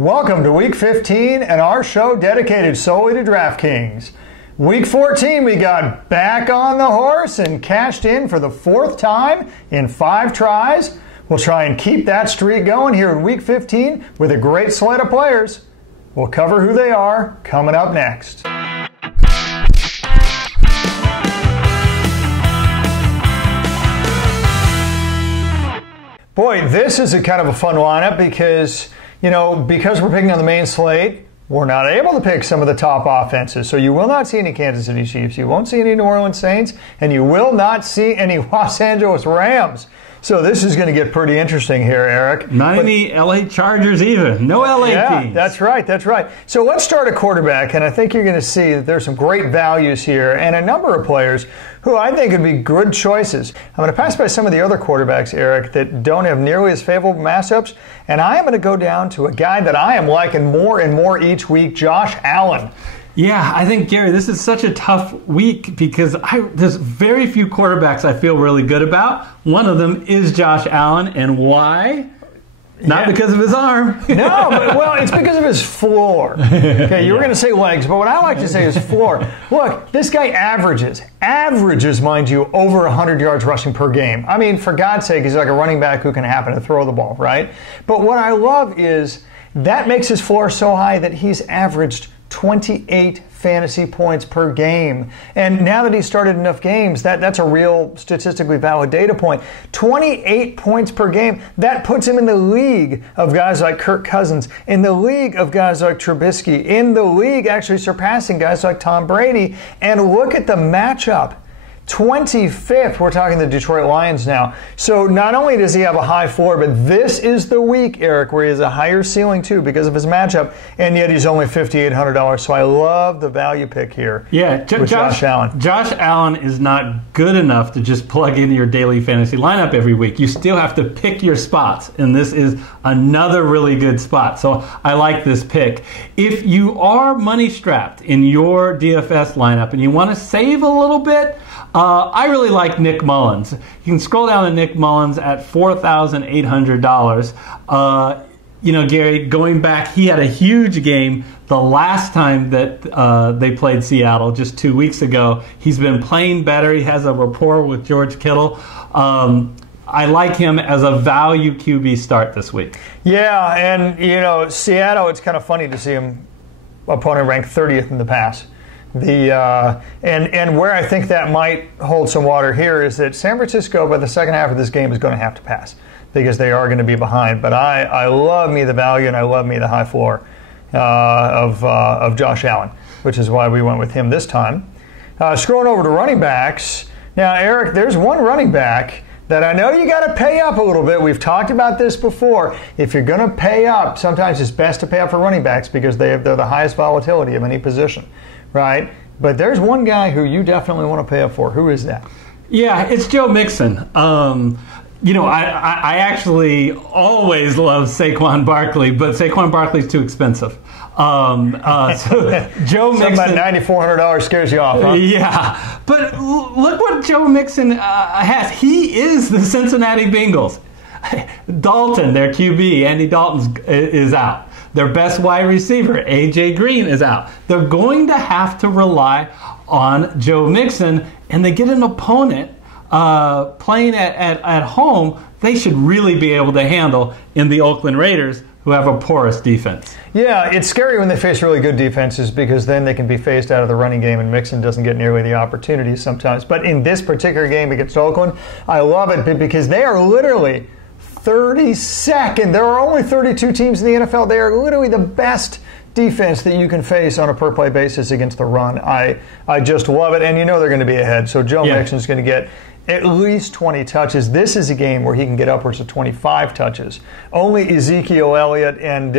Welcome to Week 15 and our show dedicated solely to DraftKings. Week 14, we got back on the horse and cashed in for the fourth time in 5 tries. We'll try and keep that streak going here in Week 15 with a great slate of players. We'll cover who they are coming up next. Boy, this is a kind of a fun lineup because we're picking on the main slate, we're not able to pick some of the top offenses. So you will not see any Kansas City Chiefs, you won't see any New Orleans Saints, and you will not see any Los Angeles Rams. So this is going to get pretty interesting here, Eric. Not any LA Chargers either. No LA teams. That's right. So let's start at quarterback, and I think you're going to see that there's some great values here and a number of players who I think would be good choices. I'm going to pass by some of the other quarterbacks, Eric, that don't have nearly as favorable matchups, and I am going to go down to a guy that I am liking more and more each week, Josh Allen. Yeah, I think, Gary, this is such a tough week because there's very few quarterbacks I feel really good about. One of them is Josh Allen, and why? Not because of his arm. No, it's because of his floor. Okay, you were going to say legs, but what I like to say is floor. Look, this guy averages, mind you, over 100 yards rushing per game. I mean, for God's sake, he's like a running back who can happen to throw the ball, right? But what I love is that makes his floor so high that he's averaged 28 fantasy points per game. And now that he's started enough games, that's a real statistically valid data point. 28 points per game. That puts him in the league of guys like Kirk Cousins, in the league of guys like Trubisky, in the league actually surpassing guys like Tom Brady. And look at the matchup. 25th, we're talking the Detroit Lions now. So not only does he have a high floor, but this is the week, Eric, where he has a higher ceiling too because of his matchup, and yet he's only $5,800. So I love the value pick here. Yeah, Josh Allen. Josh Allen is not good enough to just plug into your daily fantasy lineup every week. You still have to pick your spots, and this is another really good spot. So I like this pick. If you are money strapped in your DFS lineup and you want to save a little bit, I really like Nick Mullins. You can scroll down to Nick Mullins at $4,800. Gary, going back, he had a huge game the last time that they played Seattle just 2 weeks ago. He's been playing better. He has a rapport with George Kittle. I like him as a value QB start this week. Yeah, and, Seattle, it's kind of funny to see him opponent ranked 30th in the pass. And where I think that might hold some water here is that San Francisco, by the second half of this game, is going to have to pass because they are going to be behind. But I love me the value and I love me the high floor of Josh Allen, which is why we went with him this time. Scrolling over to running backs. Now, Eric, there's one running back that I know you got to pay up a little bit. We've talked about this before. If you're going to pay up, sometimes it's best to pay up for running backs because they're the highest volatility of any position. Right? But there's one guy who you definitely want to pay up for. Who is that? Yeah, it's Joe Mixon. I actually always love Saquon Barkley, but Saquon Barkley's too expensive. So Joe Mixon, about $9,400 scares you off, huh? Yeah, but look what Joe Mixon has. He is the Cincinnati Bengals. Dalton, their QB, Andy Dalton is out. Their best wide receiver, A.J. Green, is out. They're going to have to rely on Joe Mixon, and they get an opponent playing at home they should really be able to handle in the Oakland Raiders, who have a porous defense. Yeah, it's scary when they face really good defenses because then they can be phased out of the running game and Mixon doesn't get nearly the opportunities sometimes. But in this particular game against Oakland, I love it because they are literally 32nd. There are only 32 teams in the NFL. They are literally the best defense that you can face on a per-play basis against the run. I just love it, and they're going to be ahead. So Joe Mixon is going to get at least 20 touches. This is a game where he can get upwards of 25 touches. Only Ezekiel Elliott and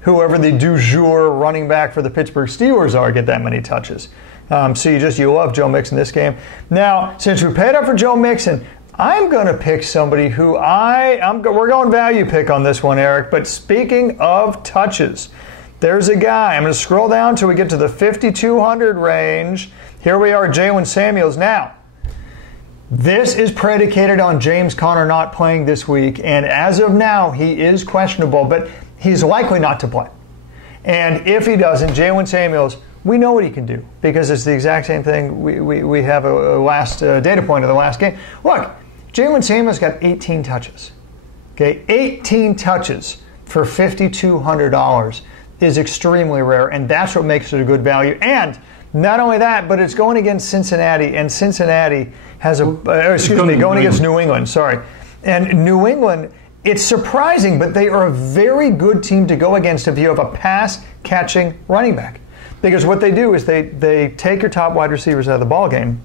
whoever the du jour running back for the Pittsburgh Steelers are get that many touches. So you love Joe Mixon this game. Now, since we paid up for Joe Mixon, I'm going to pick somebody who we're going value pick on this one, Eric. But speaking of touches, there's a guy. I'm going to scroll down until we get to the 5,200 range. Here we are, Jalen Samuels. Now, this is predicated on James Conner not playing this week, and as of now, he is questionable. But he's likely not to play. And if he doesn't, Jalen Samuels, we know what he can do because it's the exact same thing. We have a last data point of the last game. Look, Jalen Samuels got 18 touches. Okay, 18 touches for $5,200 is extremely rare, and that's what makes it a good value. And not only that, but it's going against Cincinnati, and Cincinnati has going against New England, sorry. And New England, it's surprising, but they are a very good team to go against if you have a pass-catching running back. Because what they do is they take your top wide receivers out of the ball game,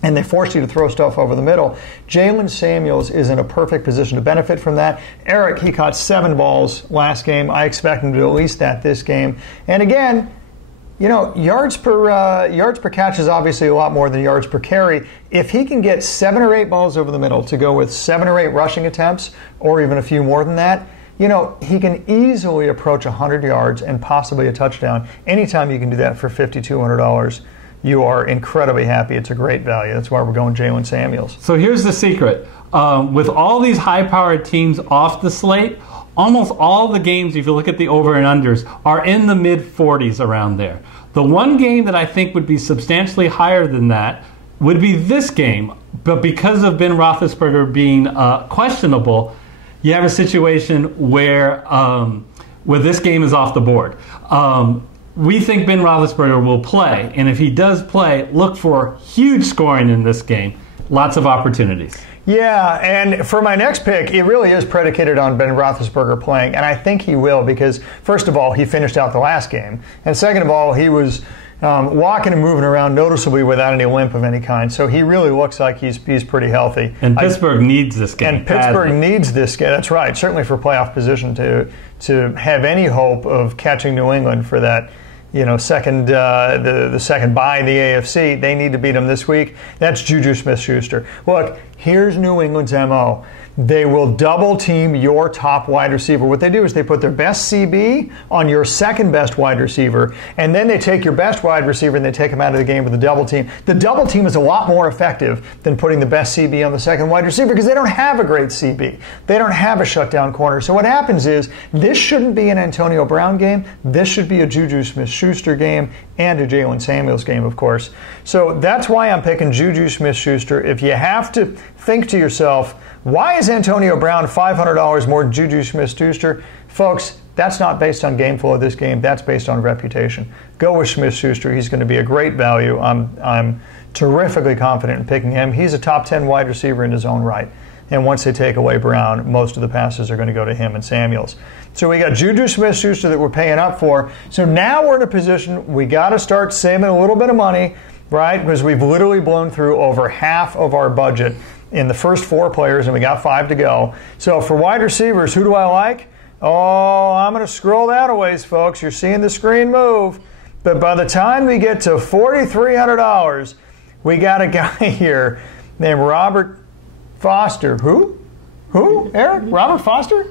and they force you to throw stuff over the middle. Jalen Samuels is in a perfect position to benefit from that. Eric, he caught 7 balls last game. I expect him to do at least that this game. And again, you know, yards per catch is obviously a lot more than yards per carry. If he can get 7 or 8 balls over the middle to go with 7 or 8 rushing attempts, or even a few more than that, you know, he can easily approach 100 yards and possibly a touchdown. Anytime you can do that for $5,200, you are incredibly happy. It's a great value. That's why we're going Jalen Samuels. So here's the secret. With all these high-powered teams off the slate, almost all the games, if you look at the over and unders, are in the mid-40s around there. The one game that I think would be substantially higher than that would be this game. But because of Ben Roethlisberger being questionable, you have a situation where this game is off the board. We think Ben Roethlisberger will play, and if he does play, look for huge scoring in this game. Lots of opportunities. Yeah, and for my next pick, it really is predicated on Ben Roethlisberger playing, and I think he will because, first of all, he finished out the last game, and second of all, he was walking and moving around noticeably without any limp of any kind, so he really looks like he's pretty healthy. And Pittsburgh needs this game. And Pittsburgh needs this game. That's right, certainly for playoff position to have any hope of catching New England for that. You know, the second bye in the AFC, they need to beat them this week. That's Juju Smith-Schuster. Look, here's New England's MO. They will double team your top wide receiver. What they do is they put their best CB on your second best wide receiver, and then they take your best wide receiver and they take him out of the game with a double team. The double team is a lot more effective than putting the best CB on the second wide receiver because they don't have a great CB. They don't have a shutdown corner. So what happens is this shouldn't be an Antonio Brown game. This should be a Juju Smith-Schuster game and a Jalen Samuels game, of course. So that's why I'm picking Juju Smith-Schuster. If you have to think to yourself, why is Antonio Brown $500 more than Juju Smith-Schuster? Folks, that's not based on game flow of this game. That's based on reputation. Go with Smith-Schuster. He's going to be a great value. I'm terrifically confident in picking him. He's a top 10 wide receiver in his own right. And once they take away Brown, most of the passes are going to go to him and Samuels. So we got Juju Smith-Schuster that we're paying up for. So now we're in a position we got to start saving a little bit of money, right? Because we've literally blown through over half of our budget in the first 4 players, and we got 5 to go. So for wide receivers, who do I like? Oh, I'm going to scroll that a ways, folks. You're seeing the screen move. But by the time we get to $4,300, we got a guy here named Robert Foster. Who? Eric? Robert Foster?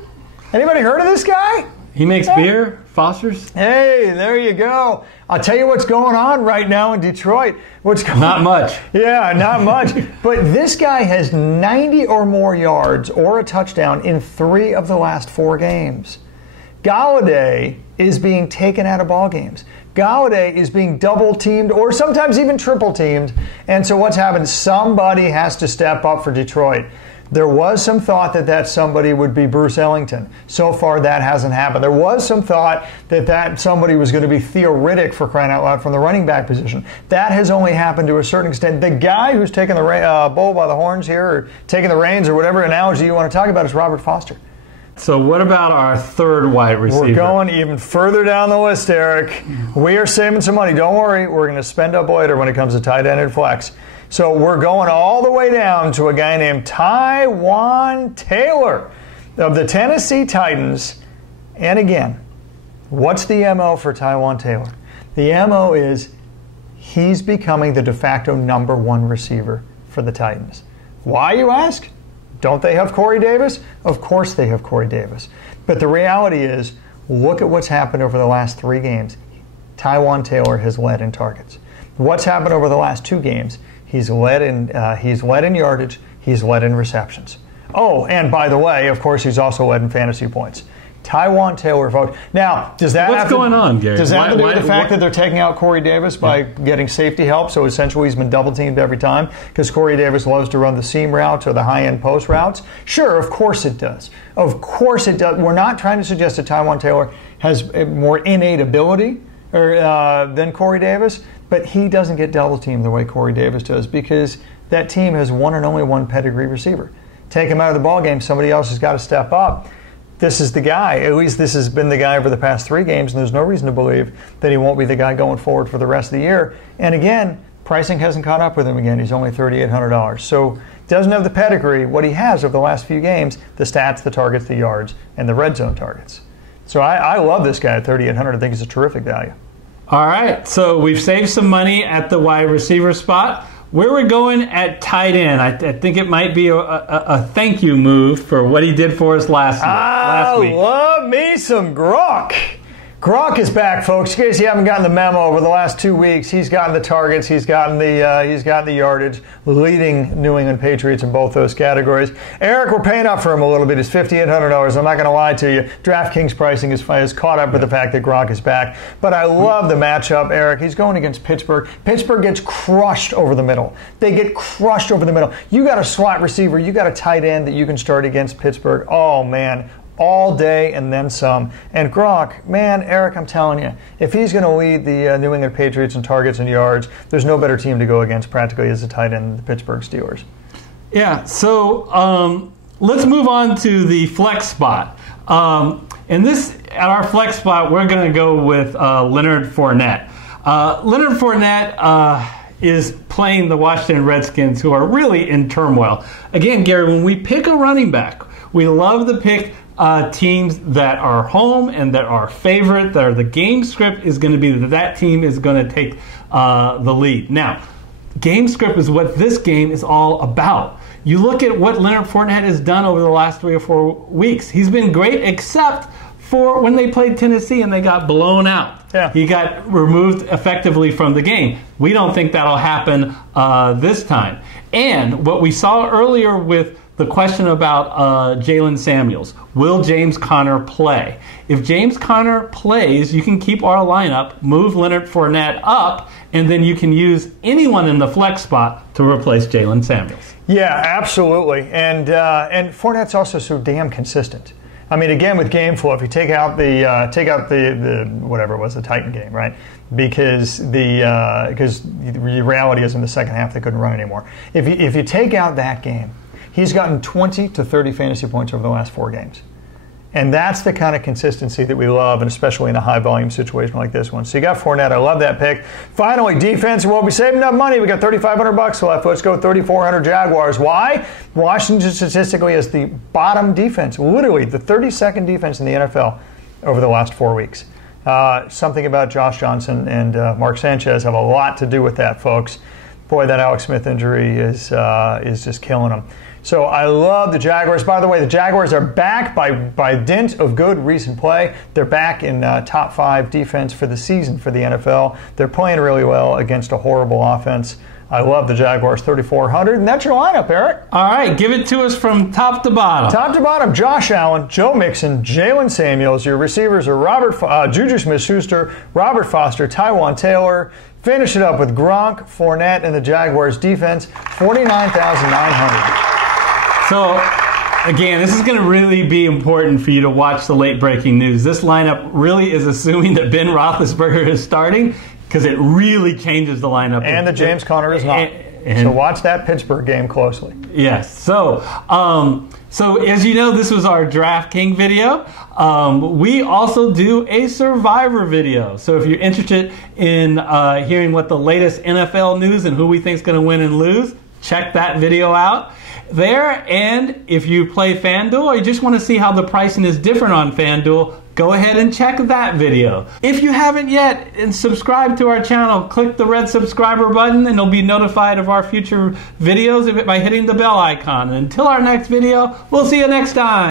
Anybody heard of this guy? He makes beer, Foster's. Hey, there you go. I'll tell you what's going on right now in Detroit. Not much. Yeah, not much. But this guy has 90 or more yards or a touchdown in 3 of the last 4 games. Galladay is being taken out of ball games. Galladay is being double-teamed or sometimes even triple-teamed. And so what's happened? Somebody has to step up for Detroit. There was some thought that somebody would be Bruce Ellington. So far, that hasn't happened. There was some thought that somebody was going to be Theo Riddick, for crying out loud, from the running back position. That has only happened to a certain extent. The guy who's taking the bull by the horns here, or taking the reins, or whatever analogy you want to talk about, is Robert Foster. So what about our third wide receiver? We're going even further down the list, Eric. We are saving some money. Don't worry. We're going to spend up later when it comes to tight end and flex. So we're going all the way down to a guy named Taywan Taylor of the Tennessee Titans. And again, what's the MO for Taywan Taylor? The MO is he's becoming the de facto number 1 receiver for the Titans. Why, you ask? Don't they have Corey Davis? Of course they have Corey Davis. But the reality is, look at what's happened over the last 3 games. Taywan Taylor has led in targets. What's happened over the last 2 games? He's led in yardage. He's led in receptions. Oh, and by the way, of course, he's also led in fantasy points. Taiwan Taylor, folks. Now, does that What's going on, Gary? Does that have to do with the fact that they're taking out Corey Davis by getting safety help? So essentially he's been double teamed every time because Corey Davis loves to run the seam routes or the high-end post routes? Sure, of course it does. Of course it does. We're not trying to suggest that Taiwan Taylor has a more innate ability than Corey Davis, but he doesn't get double teamed the way Corey Davis does because that team has one and only one pedigree receiver. Take him out of the ballgame, somebody else has got to step up. This is the guy. At least this has been the guy over the past 3 games, and there's no reason to believe that he won't be the guy going forward for the rest of the year. And again, pricing hasn't caught up with him again. He's only $3,800. So doesn't have the pedigree. What he has over the last few games, the stats, the targets, the yards, and the red zone targets. So I love this guy at $3,800. I think he's a terrific value. All right, so we've saved some money at the wide receiver spot. Where we're going at tight end, I think it might be a thank you move for what he did for us last week. I love me some Gronk. Gronk is back, folks. In case you haven't gotten the memo, over the last 2 weeks, he's gotten the targets, he's gotten the yardage, leading New England Patriots in both those categories. Eric, we're paying up for him a little bit. It's $5,800. I'm not going to lie to you. DraftKings pricing is caught up with the fact that Gronk is back. But I love the matchup, Eric. He's going against Pittsburgh. Pittsburgh gets crushed over the middle. They get crushed over the middle. You got a slot receiver, you got a tight end that you can start against Pittsburgh. Oh, man. All day and then some. And Gronk, man, Eric, I'm telling you, if he's going to lead the New England Patriots in targets and yards, there's no better team to go against practically as a tight end than the Pittsburgh Steelers. Yeah, so let's move on to the flex spot. And at our flex spot, we're going to go with Leonard Fournette. Leonard Fournette is playing the Washington Redskins, who are really in turmoil. Again, Gary, when we pick a running back, we love to pick teams that are home and that are favorite, that are the game script is going to be that team is going to take the lead. Now, game script is what this game is all about. You look at what Leonard Fournette has done over the last 3 or 4 weeks. He's been great except for when they played Tennessee and they got blown out. Yeah. He got removed effectively from the game. We don't think that'll happen this time. And what we saw earlier with the question about Jalen Samuels. Will James Conner play? If James Conner plays, you can keep our lineup, move Leonard Fournette up, and then you can use anyone in the flex spot to replace Jalen Samuels. Yeah, absolutely. And Fournette's also so damn consistent. I mean, again, with game flow, if you take out the whatever it was, the Titan game, right? Because the reality is in the second half they couldn't run anymore. If you take out that game, he's gotten 20 to 30 fantasy points over the last 4 games. And that's the kind of consistency that we love, and especially in a high-volume situation like this one. So you got Fournette. I love that pick. Finally, defense. Well, we saved enough money. We got $3,500 left. Let's go 3,400 Jaguars. Why? Washington statistically is the bottom defense, literally the 32nd defense in the NFL over the last 4 weeks. Something about Josh Johnson and Mark Sanchez have a lot to do with that, folks. Boy, that Alex Smith injury is just killing them. So I love the Jaguars. By the way, the Jaguars are back by dint of good recent play. They're back in top 5 defense for the season for the NFL. They're playing really well against a horrible offense. I love the Jaguars, 3,400. And that's your lineup, Eric. All right, give it to us from top to bottom. Top to bottom, Josh Allen, Joe Mixon, Jalen Samuels. Your receivers are Juju Smith-Schuster, Robert Foster, Taiwan Taylor. Finish it up with Gronk, Fournette, and the Jaguars defense, $49,900. So, again, this is going to really be important for you to watch the late breaking news. This lineup really is assuming that Ben Roethlisberger is starting because it really changes the lineup. And that James Conner is not. So watch that Pittsburgh game closely. Yes. So as you know, this was our DraftKings video. We also do a Survivor video. So if you're interested in hearing what the latest NFL news and who we think is going to win and lose, check that video out there. And if you play FanDuel or you just want to see how the pricing is different on FanDuel, go ahead and check that video. If you haven't yet and subscribe to our channel, click the red subscriber button and you'll be notified of our future videos by hitting the bell icon. And until our next video, we'll see you next time.